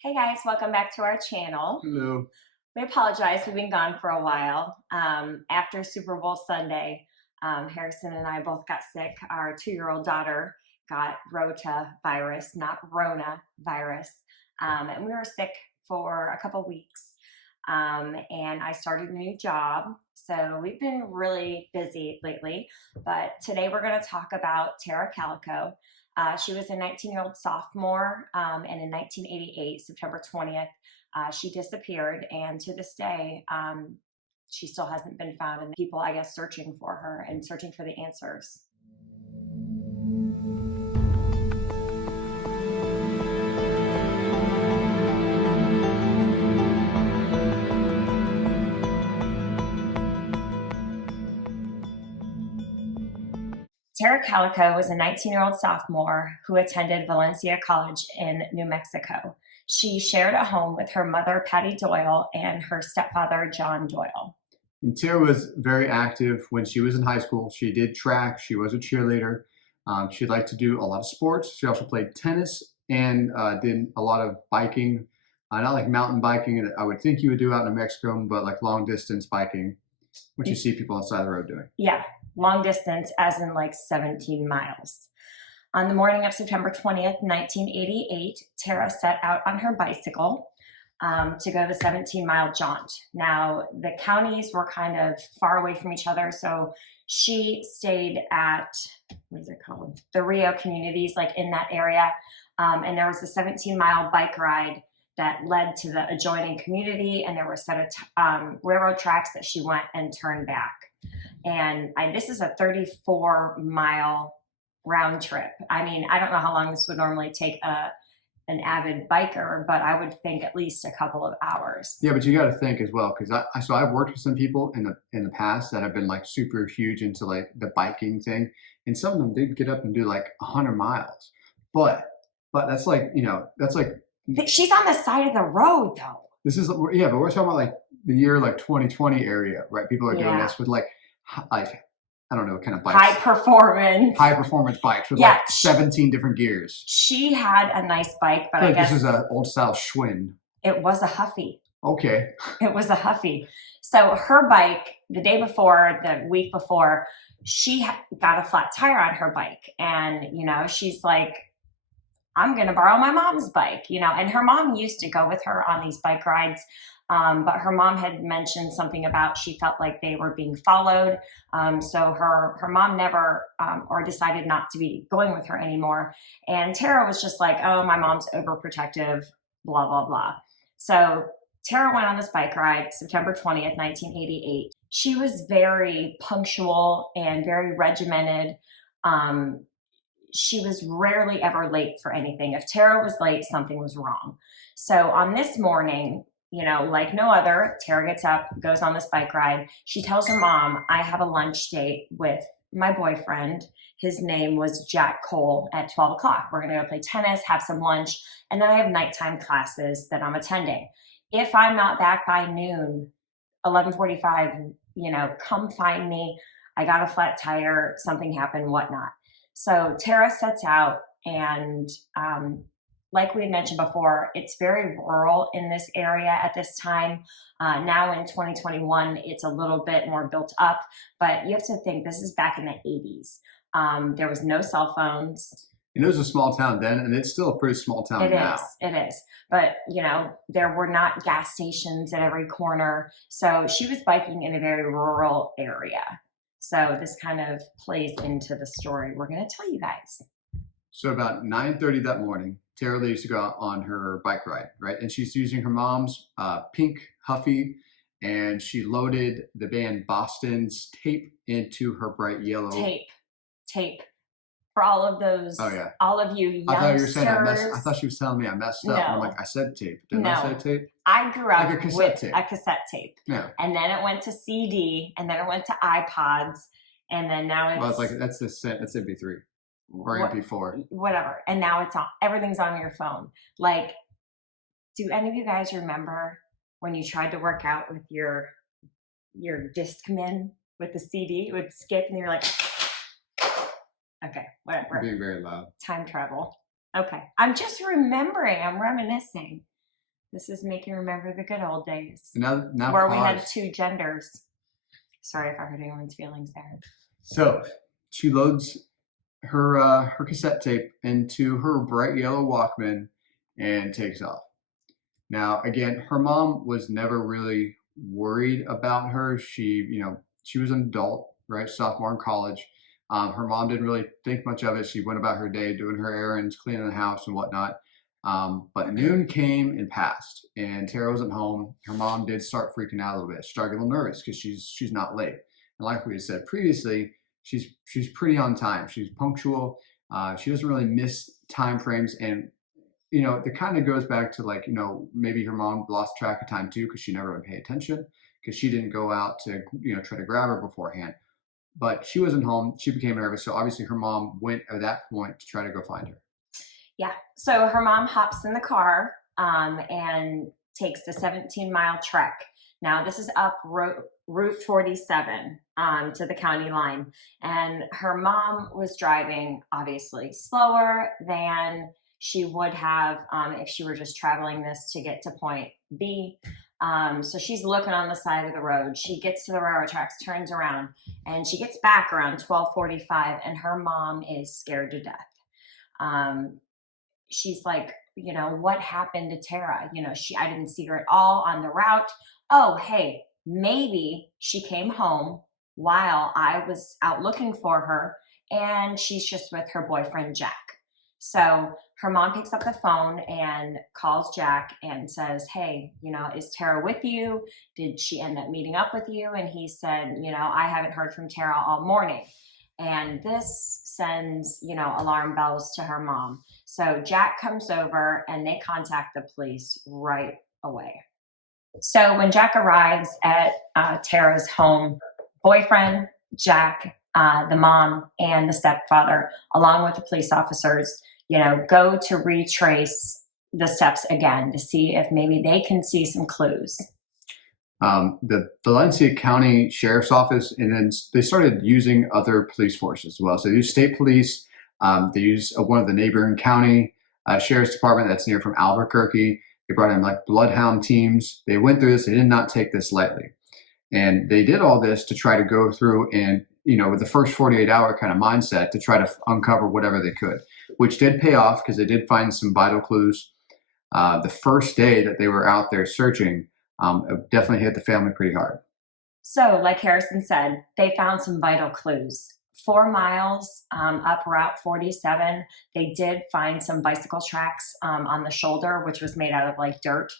Hey guys, welcome back to our channel. Hello. We apologize, we've been gone for a while. After Super Bowl Sunday, Harrison and I both got sick. Our 2-year-old daughter got rotavirus, not Rona virus. And we were sick for a couple weeks. And I started a new job. So we've been really busy lately. But today we're going to talk about Tara Calico. She was a 19-year-old sophomore, and in 1988, September 20th, she disappeared. And to this day, she still hasn't been found, and people, I guess, searching for her and searching for the answers. Tara Calico was a 19-year-old sophomore who attended Valencia College in New Mexico. She shared a home with her mother, Patty Doyle, and her stepfather, John Doyle. And Tara was very active when she was in high school. She did track. She was a cheerleader. She liked to do a lot of sports. She also played tennis and did a lot of biking. Not like mountain biking that I would think you would do out in New Mexico, but like long distance biking, which you see people on the side of the road doing. Yeah, long distance, as in like 17 miles. On the morning of September 20th, 1988, Tara set out on her bicycle to go the 17-mile jaunt. Now, the counties were kind of far away from each other, so she stayed at, what is it called? The Rio communities, like in that area. And there was a 17-mile bike ride that led to the adjoining community, and there were a set of railroad tracks that she went and turned back. And this is a 34-mile round trip. I mean, I don't know how long this would normally take an avid biker, but I would think at least a couple of hours. Yeah, but you got to think as well, because I've worked with some people in the past that have been like super huge into like the biking thing, and some of them did get up and do like 100 miles. But that's like, that's like, she's on the side of the road though. This is, yeah, but we're talking about like the year like 2020 area, right? People are doing this with like I don't know what kind of bikes. High performance bikes with like 17 different gears. She had a nice bike, but I guess this is an old style Schwinn. It was a Huffy. Okay. It was a Huffy. So her bike, the day before, the week before, she got a flat tire on her bike. And, she's like, I'm going to borrow my mom's bike, and her mom used to go with her on these bike rides. But her mom had mentioned something about she felt like they were being followed. So her mom never or decided not to be going with her anymore. And Tara was just like, oh, my mom's overprotective, blah, blah, blah. So Tara went on this bike ride September 20th, 1988. She was very punctual and very regimented. She was rarely ever late for anything. If Tara was late, something was wrong. So on this morning, like no other, Tara gets up, goes on this bike ride. She tells her mom, I have a lunch date with my boyfriend. His name was Jack Cole at 12 o'clock. We're going to go play tennis, have some lunch, and then I have nighttime classes that I'm attending. If I'm not back by noon, 11:45, come find me. I got a flat tire, something happened, whatnot. So Tara sets out, and like we had mentioned before, it's very rural in this area at this time. Now in 2021, it's a little bit more built up, but you have to think this is back in the 80s. There was no cell phones. And it was a small town then, and it's still a pretty small town now. It is. But, there were not gas stations at every corner. So she was biking in a very rural area. So this kind of plays into the story we're going to tell you guys. So about 9:30 that morning, Tara leaves to go out on her bike ride, right? And she's using her mom's pink Huffy, and she loaded the band Boston's tape into her bright yellow. Tape. For all of those, all of you youngsters. I thought you were saying I thought she was telling me I messed up. No. I'm like, I said tape. Didn't I say tape? I grew up like with a cassette tape. Yeah. And then it went to CD, and then it went to iPods, and then now it's... Well, it's like, that's MP3 or MP4. Whatever. And now it's on. Everything's on your phone. Like, do any of you guys remember when you tried to work out with your Discman with the CD? It would skip, and you're like... Okay, whatever. Being very loud. Time travel. Okay. I'm just remembering. I'm reminiscing. This is making me remember the good old days Now where we had pause. 2 genders. Sorry if I hurt anyone's feelings there. So she loads her cassette tape into her bright yellow Walkman and takes off. Now, again, her mom was never really worried about her. She was an adult, right? Sophomore in college. Her mom didn't really think much of it. She went about her day doing her errands, cleaning the house and whatnot. But noon came and passed, and Tara wasn't home. Her mom did start freaking out a little bit. She started getting nervous because she's not late. And like we had said previously, she's pretty on time. She's punctual. She doesn't really miss time frames, and it kind of goes back to, like, maybe her mom lost track of time too because she never would pay attention because she didn't go out to, try to grab her beforehand. But she wasn't home. She became nervous. So obviously her mom went at that point to try to go find her. Yeah. So her mom hops in the car and takes the 17-mile trek. Now, this is up Route 47 to the county line. And her mom was driving, obviously, slower than she would have if she were just traveling this to get to point B. So she's looking on the side of the road. She gets to the railroad tracks, turns around, and she gets back around 12:45, and her mom is scared to death. She's like, what happened to Tara? I didn't see her at all on the route. Oh, hey, maybe she came home while I was out looking for her and she's just with her boyfriend, Jack. So her mom picks up the phone and calls Jack and says, hey, is Tara with you? Did she end up meeting up with you? And he said, I haven't heard from Tara all morning. And this sends, alarm bells to her mom. So Jack comes over and they contact the police right away. So when Jack arrives at Tara's home, boyfriend, Jack, the mom, and the stepfather, along with the police officers, go to retrace the steps again to see if maybe they can see some clues. The Valencia County Sheriff's Office, and then they started using other police forces as well. So they use state police. They use one of the neighboring county sheriff's department that's near from Albuquerque. They brought in like bloodhound teams. They went through this. They did not take this lightly. And they did all this to try to go through and, with the first 48-hour kind of mindset to try to uncover whatever they could, which did pay off because they did find some vital clues. The first day that they were out there searching, it definitely hit the family pretty hard. So, like Harrison said, they found some vital clues. 4 miles up Route 47, they did find some bicycle tracks on the shoulder, which was made out of like dirt.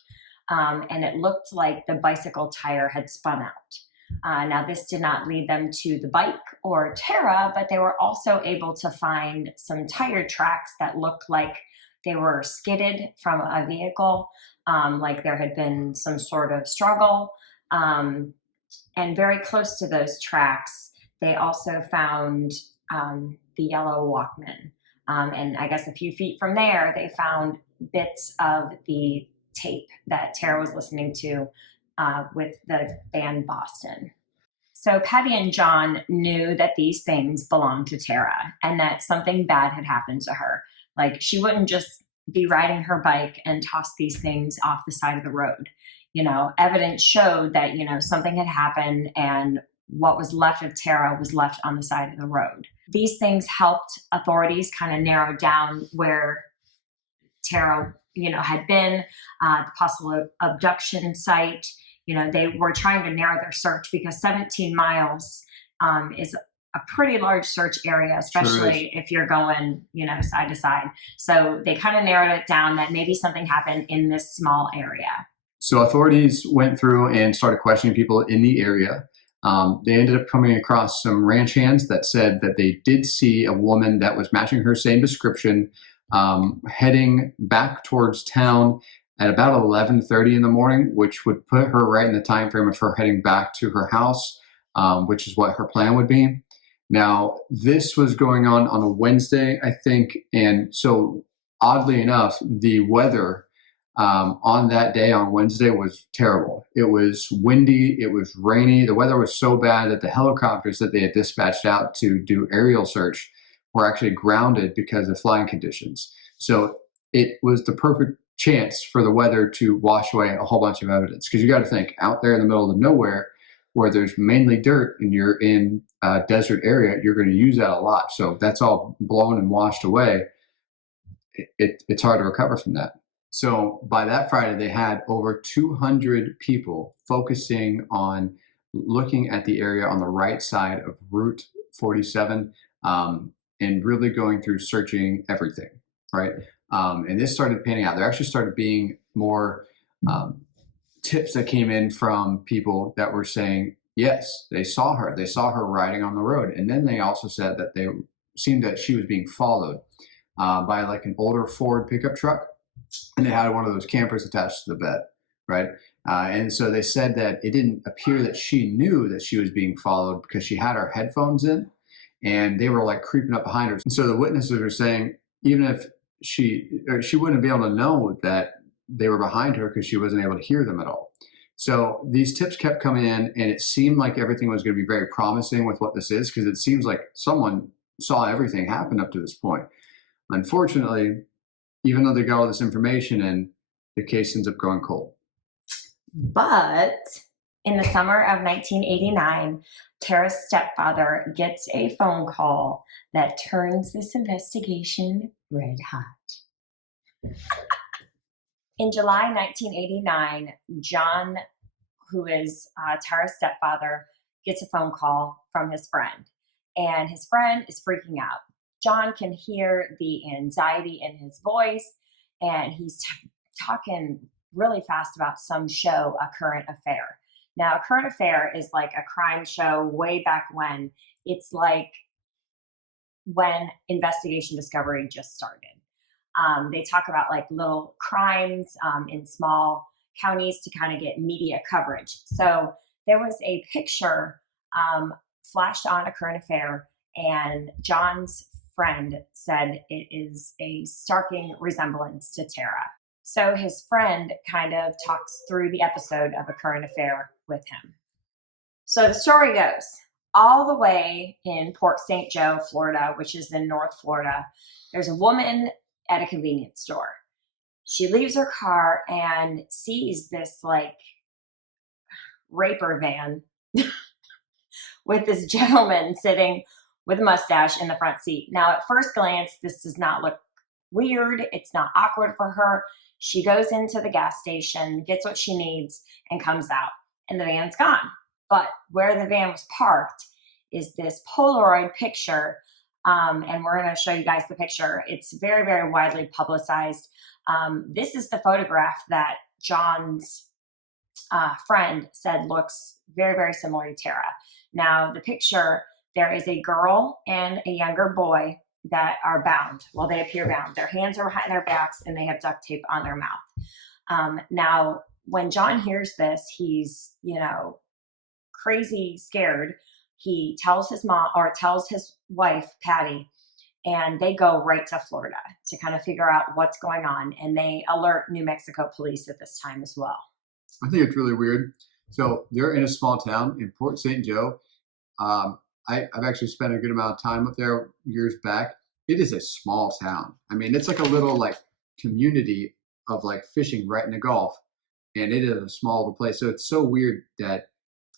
And it looked like the bicycle tire had spun out. Now, this did not lead them to the bike or Tara, but they were also able to find some tire tracks that looked like they were skidded from a vehicle, like there had been some sort of struggle. And very close to those tracks, they also found the yellow Walkman. And I guess a few feet from there, they found bits of the tape that Tara was listening to with the band Boston. So Patty and John knew that these things belonged to Tara and that something bad had happened to her. Like, she wouldn't just be riding her bike and toss these things off the side of the road. Evidence showed that, something had happened and what was left of Tara was left on the side of the road. These things helped authorities kind of narrow down where Tara, had been, the possible abduction site. They were trying to narrow their search because 17 miles is a pretty large search area, especially if you're going, side to side. So they kind of narrowed it down that maybe something happened in this small area. So authorities went through and started questioning people in the area. They ended up coming across some ranch hands that said that they did see a woman that was matching her same description, heading back towards town at about 11:30 in the morning, which would put her right in the time frame of her heading back to her house, which is what her plan would be. Now, this was going on a Wednesday, I think, and so oddly enough, the weather on that day, on Wednesday, was terrible. It was windy, it was rainy. The weather was so bad that the helicopters that they had dispatched out to do aerial search were actually grounded because of flying conditions. So it was the perfect chance for the weather to wash away a whole bunch of evidence. Because you got to think, out there in the middle of nowhere where there's mainly dirt and you're in a desert area, you're going to use that a lot. So if that's all blown and washed away, it's hard to recover from that. So by that Friday, they had over 200 people focusing on looking at the area on the right side of Route 47, and really going through searching everything, right? And this started panning out. There actually started being more tips that came in from people that were saying, yes, they saw her. They saw her riding on the road. And then they also said that they seemed that she was being followed by like an older Ford pickup truck. And they had one of those campers attached to the bed, right? And so they said that it didn't appear that she knew that she was being followed because she had her headphones in and they were like creeping up behind her. And so the witnesses are saying, even if she wouldn't be able to know that they were behind her because she wasn't able to hear them at all. So these tips kept coming in, and it seemed like everything was going to be very promising with what this is, because it seems like someone saw everything happen up to this point. Unfortunately, even though they got all this information in, the case ends up going cold. But in the summer of 1989, Tara's stepfather gets a phone call that turns this investigation red hot. In July 1989, John, who is Tara's stepfather, gets a phone call from his friend, and his friend is freaking out. John can hear the anxiety in his voice, and he's talking really fast about some show, A Current Affair. Now, A Current Affair is like a crime show way back when. It's like when Investigation Discovery just started. They talk about like little crimes in small counties to kind of get media coverage. So there was a picture flashed on A Current Affair, and John's friend said it is a starking resemblance to Tara. So his friend kind of talks through the episode of A Current Affair with him. So the story goes, all the way in Port St. Joe, Florida, which is in North Florida, there's a woman at a convenience store. She leaves her car and sees this like raper van with this gentleman sitting with a mustache in the front seat. Now, at first glance, this does not look weird. It's not awkward for her. She goes into the gas station, gets what she needs, and comes out, and the van's gone. But where the van was parked is this Polaroid picture, and we're going to show you guys the picture. It's very, very widely publicized. This is the photograph that John's friend said looks very, very similar to Tara. Now, the picture, there is a girl and a younger boy that are bound. Well, they appear bound. Their hands are behind their backs and they have duct tape on their mouth. Now, when John hears this, he's, crazy scared. He tells his mom or tells his wife, Patty, and they go right to Florida to kind of figure out what's going on. And they alert New Mexico police at this time as well. I think it's really weird. So they're in a small town in Port St. Joe. I've actually spent a good amount of time up there years back. It is a small town. I mean, it's like a little like community of like fishing right in the Gulf, and it is a small little place. So it's so weird that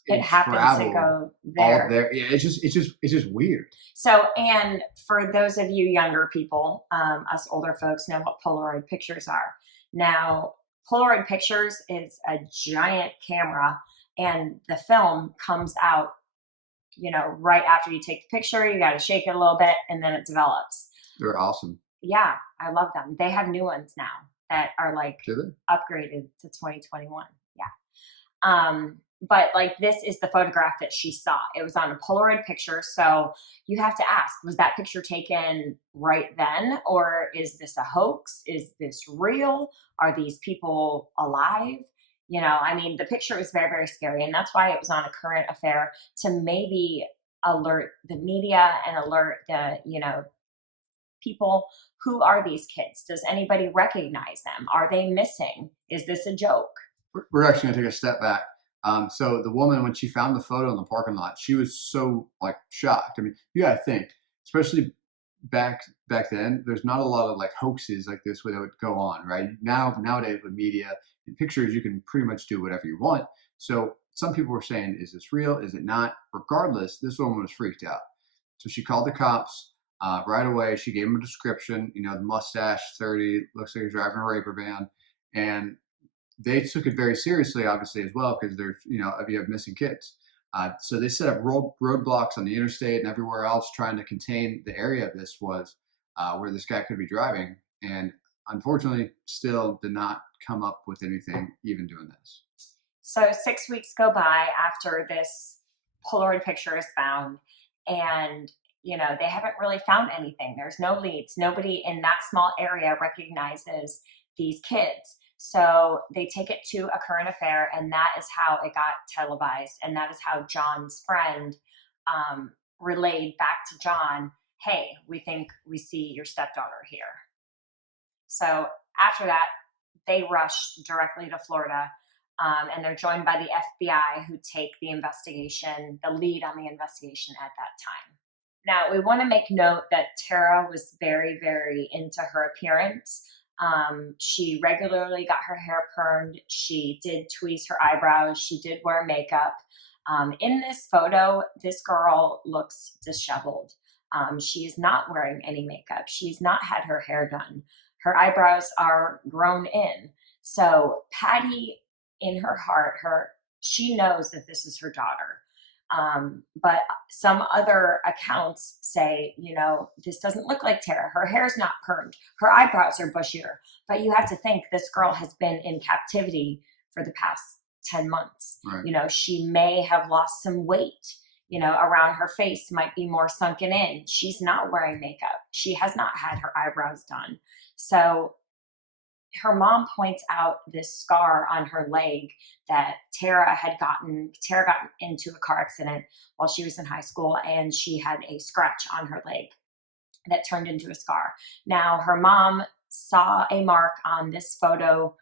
it happens to go there. All there. Yeah, it's just weird. So, and for those of you younger people, us older folks know what Polaroid pictures are. Now, Polaroid pictures is a giant camera, and the film comes out right after you take the picture. You got to shake it a little bit and then it develops. They're awesome. Yeah, I love them. They have new ones now that are like upgraded to 2021. Yeah. But like this is the photograph that she saw. It was on a Polaroid picture. So you have to ask, was that picture taken right then? Or is this a hoax? Is this real? Are these people alive? The picture was very, very scary. And that's why it was on A Current Affair, to maybe alert the media and alert the, people. Who are these kids? Does anybody recognize them? Are they missing? Is this a joke? We're actually going to take a step back. So the woman, when she found the photo in the parking lot, she was so like shocked. I mean, you got to think, especially back then, there's not a lot of like hoaxes like this that would go on, right? Nowadays with media and pictures, you can pretty much do whatever you want. So some people were saying, is this real? Is it not? Regardless, this woman was freaked out. So she called the cops right away. She gave them a description, you know, the mustache, 30, looks like he's driving a raper van. And they took it very seriously, obviously, as well, because there's, you know, you have missing kids. So they set up roadblocks on the interstate and everywhere else trying to contain the area of this was where this guy could be driving. And unfortunately, still did not come up with anything even doing this. So 6 weeks go by after this Polaroid picture is found, and you know they haven't really found anything. There's no leads. Nobody in that small area recognizes these kids. So they take it to a current affair, and that is how it got televised, and that is how John's friend relayed back to John, "Hey, we think we see your stepdaughter here." So after that, they rush directly to Florida. And they're joined by the FBI, who take the lead on the investigation at that time. Now, we want to make note that Tara was very, very into her appearance. She regularly got her hair permed. She did tweeze her eyebrows. She did wear makeup. In this photo, this girl looks disheveled. She is not wearing any makeup. She's not had her hair done. Her eyebrows are grown in. So Patty, in her heart, she knows that this is her daughter. But some other accounts say, you know, this doesn't look like Tara. Her hair's not permed. Her eyebrows are bushier. But you have to think this girl has been in captivity for the past 10 months. Right. You know, she may have lost some weight. You know, around her face might be more sunken in. She's not wearing makeup. She has not had her eyebrows done. So her mom points out this scar on her leg that Tara got into a car accident while she was in high school, and she had a scratch on her leg that turned into a scar. Now, her mom saw a mark on this photo,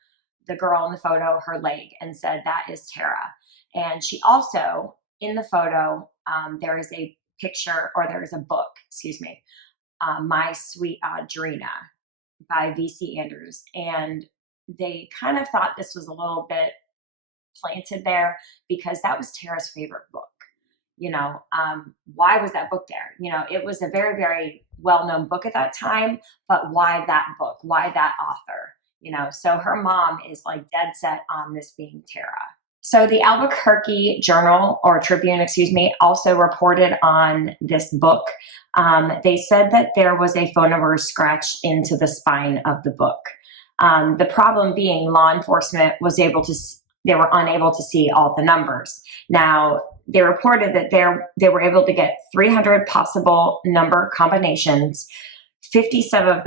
the girl in the photo, her leg, and said, that is Tara. And she also, in the photo, there is a picture, or there is a book, My Sweet Audrina, by V.C. Andrews. And they kind of thought this was a little bit planted there because that was Tara's favorite book. You know, why was that book there? You know, it was a very, very well-known book at that time, but why that book? Why that author? You know, so her mom is like dead set on this being Tara. So the Albuquerque Journal, or Tribune, also reported on this book. They said that there was a phone number scratched into the spine of the book. The problem being law enforcement they were unable to see all the numbers. Now, they reported that they were able to get 300 possible number combinations. 57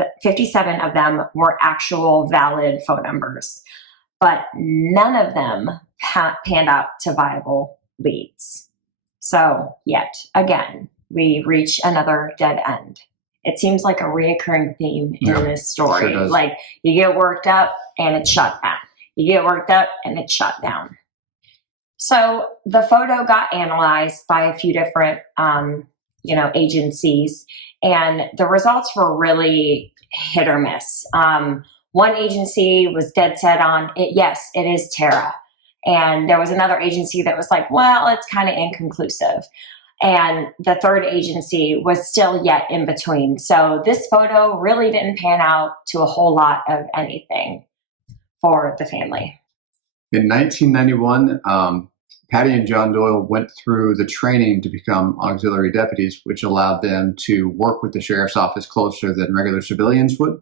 of them were actual valid phone numbers, but none of them panned out to viable leads. So yet again, we reach another dead end. It seems like a reoccurring theme in this story. Sure does. Like, you get worked up and it's shut down. You get worked up and it's shut down. So the photo got analyzed by a few different, agencies, and the results were really hit or miss. One agency was dead set on it. Yes, it is Tara. And there was another agency that was like, well, it's kind of inconclusive. And the third agency was still yet in between. So this photo really didn't pan out to a whole lot of anything for the family. In 1991, Patty and John Doyle went through the training to become auxiliary deputies, which allowed them to work with the sheriff's office closer than regular civilians would.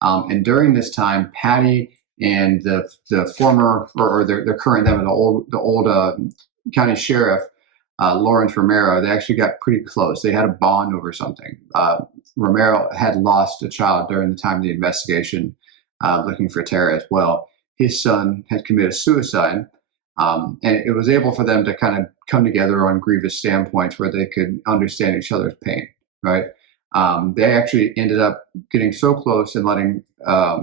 And during this time, Patty and the former, or the current, the old county sheriff, Lawrence Romero, they actually got pretty close. They had a bond over something. Romero had lost a child during the time of the investigation, looking for Tara as well. His son had committed suicide, and it was able for them to kind of come together on grievous standpoints where they could understand each other's pain, right? They actually ended up getting so close and letting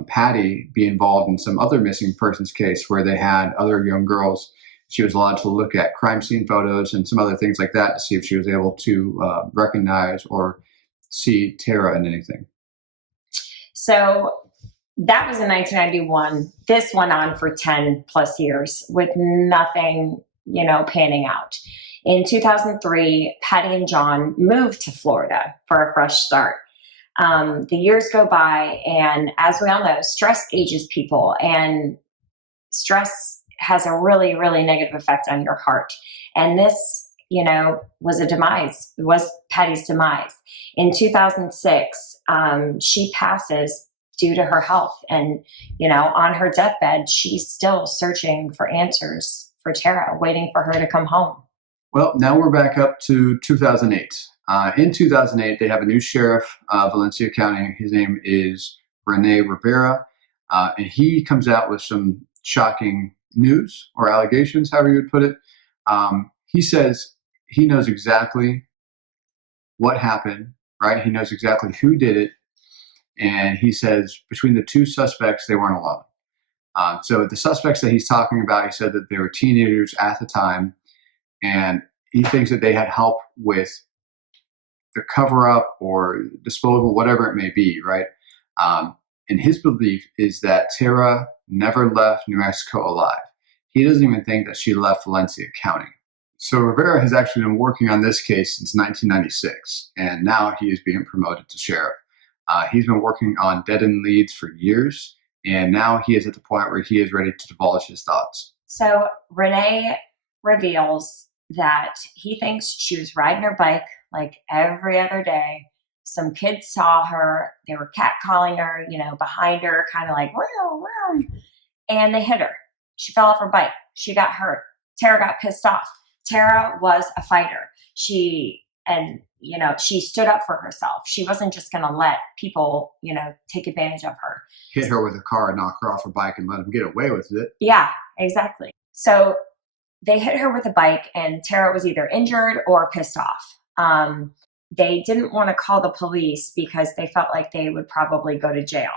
Patty be involved in some other missing persons case where they had other young girls. She was allowed to look at crime scene photos and some other things like that to see if she was able to recognize or see Tara in anything. So that was in 1991. This went on for 10 plus years with nothing, panning out. In 2003, Patty and John moved to Florida for a fresh start. The years go by, and as we all know, stress ages people, and stress has a really, really negative effect on your heart. And this, was Patty's demise. In 2006, she passes due to her health. And, on her deathbed, she's still searching for answers for Tara, waiting for her to come home. Well, now we're back up to 2008. In 2008, they have a new sheriff of Valencia County. His name is Rene Rivera, and he comes out with some shocking news or allegations, however you would put it. He says he knows exactly what happened, right? He knows exactly who did it, and he says between the two suspects, they weren't alone. So the suspects that he's talking about, he said that they were teenagers at the time, and he thinks that they had help with the cover-up or disposal, whatever it may be, right? And his belief is that Tara never left New Mexico alive. He doesn't even think that she left Valencia County. So Rivera has actually been working on this case since 1996, and now he is being promoted to sheriff. He's been working on dead-end leads for years, and now he is at the point where he is ready to divulge his thoughts. So Renee reveals that he thinks she was riding her bike like every other day. Some kids saw her. They were catcalling her, behind her, kind of like, wow, wow. And they hit her. She fell off her bike. She got hurt. Tara got pissed off. Tara was a fighter. She stood up for herself. She wasn't just going to let people, take advantage of her. Hit her with a car and knock her off her bike and let them get away with it. Yeah, exactly. So they hit her with a bike, and Tara was either injured or pissed off. They didn't want to call the police because they felt like they would probably go to jail.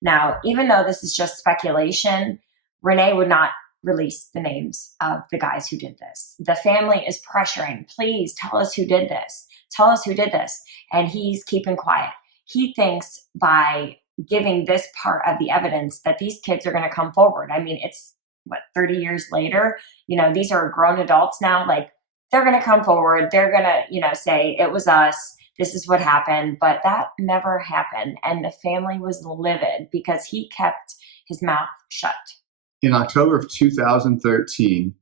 Now, even though this is just speculation, Renee would not release the names of the guys who did this. The family is pressuring, please tell us who did this. Tell us who did this. And he's keeping quiet. He thinks by giving this part of the evidence that these kids are going to come forward. I mean, it's 30 years later, these are grown adults now. Like, they're going to come forward. They're going to, say it was us. This is what happened. But that never happened. And the family was livid because he kept his mouth shut. In October of 2013,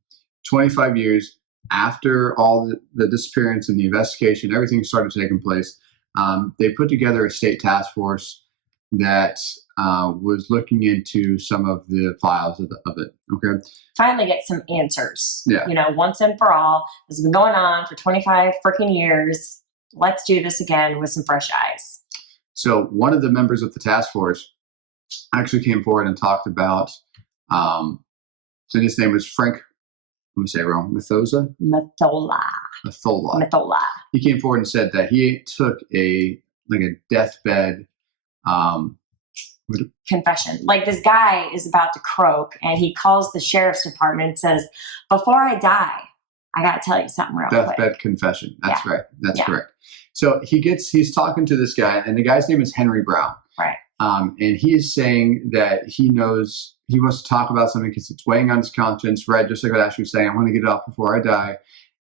25 years after all the disappearance and the investigation, everything started taking place, they put together a state task force that was looking into some of the files of it. Okay. Finally get some answers. Yeah. Once and for all. This has been going on for 25 freaking years. Let's do this again with some fresh eyes. So one of the members of the task force actually came forward and talked about, so his name was Frank, I'm going to say it wrong, Methola. He came forward and said that he took a deathbed confession. Like, this guy is about to croak, and he calls the sheriff's department and says, before I die, I got to tell you something real quick. Deathbed confession. That's right. That's correct. So he's talking to this guy, and the guy's name is Henry Brown. Right. And he is saying that he knows he wants to talk about something because it's weighing on his conscience, right? Just like what Ashley was saying, I want to get it off before I die.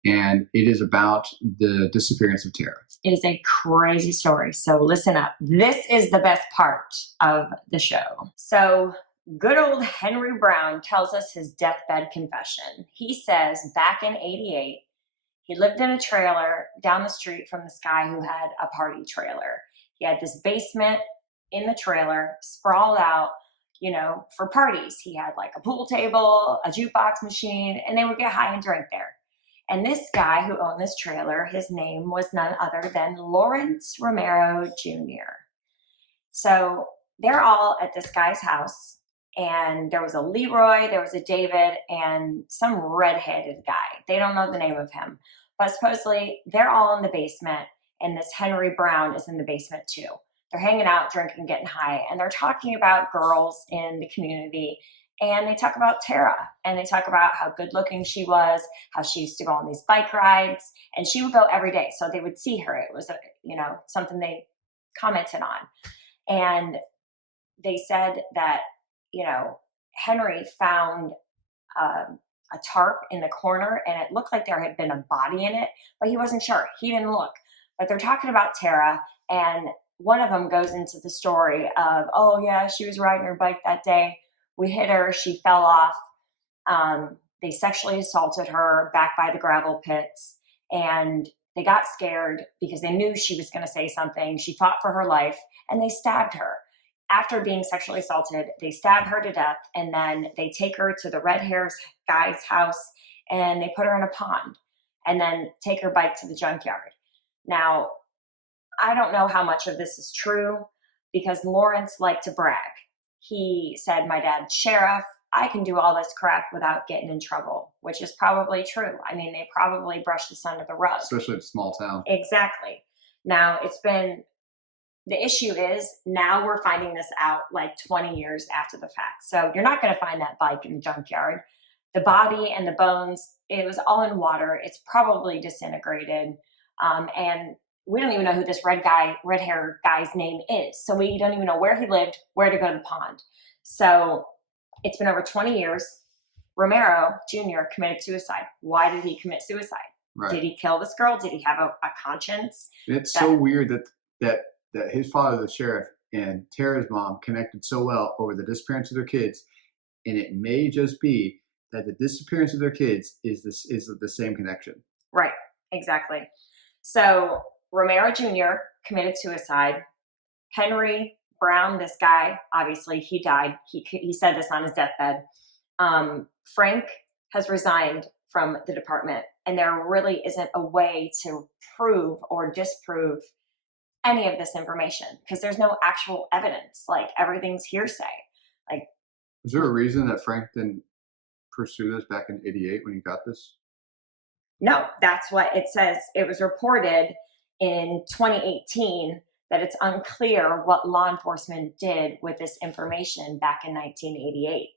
And it is about the disappearance of Tara. It is a crazy story. So listen up. This is the best part of the show. So good old Henry Brown tells us his deathbed confession. He says back in '88, he lived in a trailer down the street from this guy who had a party trailer. He had this basement in the trailer, sprawled out, for parties. He had like a pool table, a jukebox machine, and they would get high and drink there. And this guy who owned this trailer, his name was none other than Lawrence Romero Jr. So they're all at this guy's house, and there was a Leroy, there was a David, and some red-headed guy. They don't know the name of him. But supposedly they're all in the basement, and this Henry Brown is in the basement too. They're hanging out, drinking, getting high, and they're talking about girls in the community. And they talk about Tara, and they talk about how good looking she was, how she used to go on these bike rides, and she would go every day. So they would see her. It was, something they commented on. And they said that, Henry found a tarp in the corner and it looked like there had been a body in it, but he wasn't sure. He didn't look. But they're talking about Tara, and one of them goes into the story of, oh yeah, she was riding her bike that day. We hit her. She fell off. They sexually assaulted her back by the gravel pits, and they got scared because they knew she was going to say something. She fought for her life, and they stabbed her. After being sexually assaulted, they stab her to death, and then they take her to the red hair guy's house and they put her in a pond and then take her bike to the junkyard. Now, I don't know how much of this is true because Lawrence liked to brag. He said, my dad's sheriff, I can do all this crap without getting in trouble, which is probably true. I mean, they probably brush this under the rug. Especially in a small town. Exactly. Now, the issue is now we're finding this out like 20 years after the fact. So you're not going to find that bike in the junkyard. The body and the bones, it was all in water. It's probably disintegrated. And we don't even know who this red hair guy's name is. So we don't even know where he lived, where to go to the pond. So it's been over 20 years. Romero Jr. committed suicide. Why did he commit suicide? Right. Did he kill this girl? Did he have a conscience? It's so weird that his father, the sheriff, and Tara's mom connected so well over the disappearance of their kids, and it may just be that the disappearance of their kids is the same connection. Right, exactly. So Romero Jr. committed suicide. Henry Brown, this guy, obviously he died. He said this on his deathbed. Frank has resigned from the department, and there really isn't a way to prove or disprove any of this information because there's no actual evidence. Like everything's hearsay. Like, is there a reason that Frank didn't pursue this back in '88 when he got this? No, that's what it says. It was reported in 2018 that it's unclear what law enforcement did with this information back in 1988.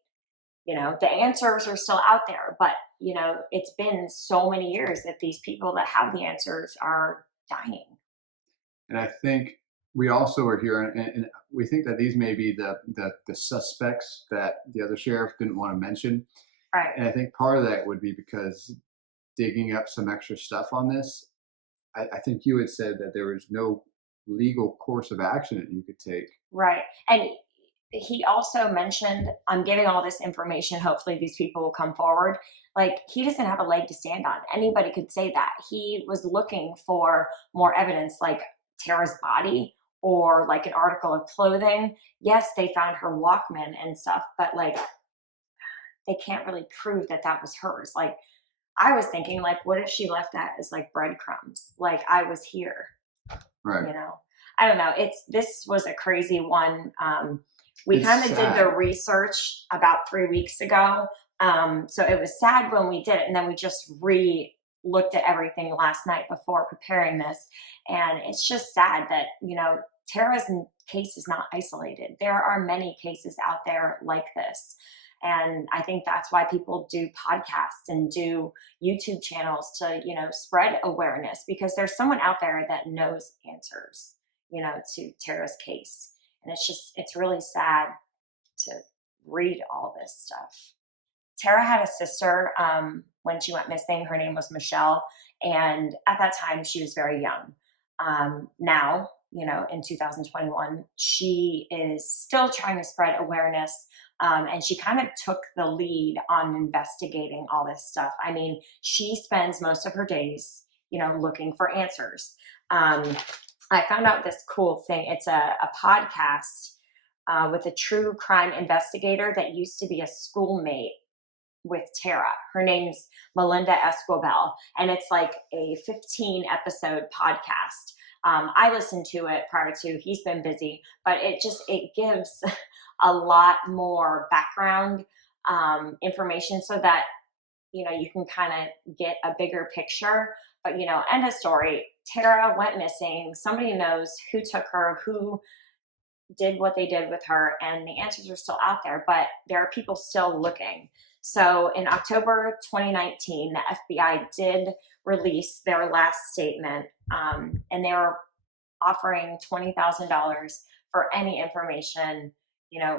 The answers are still out there, but it's been so many years that these people that have the answers are dying. And I think we also are here, and we think that these may be the suspects that the other sheriff didn't want to mention. Right. And I think part of that would be because digging up some extra stuff on this, I think you had said that there was no legal course of action that you could take. Right. And he also mentioned, I'm giving all this information, hopefully these people will come forward. Like, he doesn't have a leg to stand on. Anybody could say that. He was looking for more evidence, like Tara's body or like an article of clothing. Yes, they found her Walkman and stuff, but like they can't really prove that that was hers. Like, I was thinking, like, what if she left that as like breadcrumbs? Like, I was here. Right. I don't know. This was a crazy one. We kind of did the research about 3 weeks ago. So it was sad when we did it. And then we just looked at everything last night before preparing this. And it's just sad that, Tara's case is not isolated. There are many cases out there like this. And I think that's why people do podcasts and do YouTube channels to, spread awareness, because there's someone out there that knows answers, to Tara's case. And it's really sad to read all this stuff. Tara had a sister when she went missing. Her name was Michelle. And at that time, she was very young. Now, in 2021, she is still trying to spread awareness. And she kind of took the lead on investigating all this stuff. I mean, she spends most of her days, looking for answers. I found out this cool thing. It's a podcast with a true crime investigator that used to be a schoolmate with Tara. Her name's Melinda Esquibel, and it's like a 15 episode podcast. I listened to it prior to, he's been busy, but it gives a lot more background information so that, you can kind of get a bigger picture. But, end of story. Tara went missing. Somebody knows who took her, who did what they did with her, and the answers are still out there, but there are people still looking. So in October 2019, the FBI did release their last statement, and they were offering $20,000 for any information,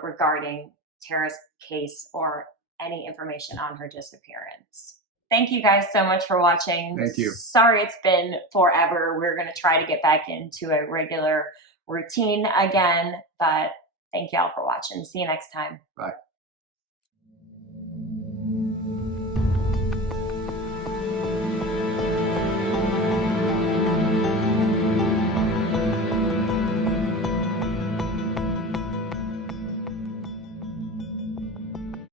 regarding Tara's case or any information on her disappearance. Thank you guys so much for watching. Thank you. Sorry it's been forever. We're going to try to get back into a regular routine again, but thank y'all for watching. See you next time. Bye.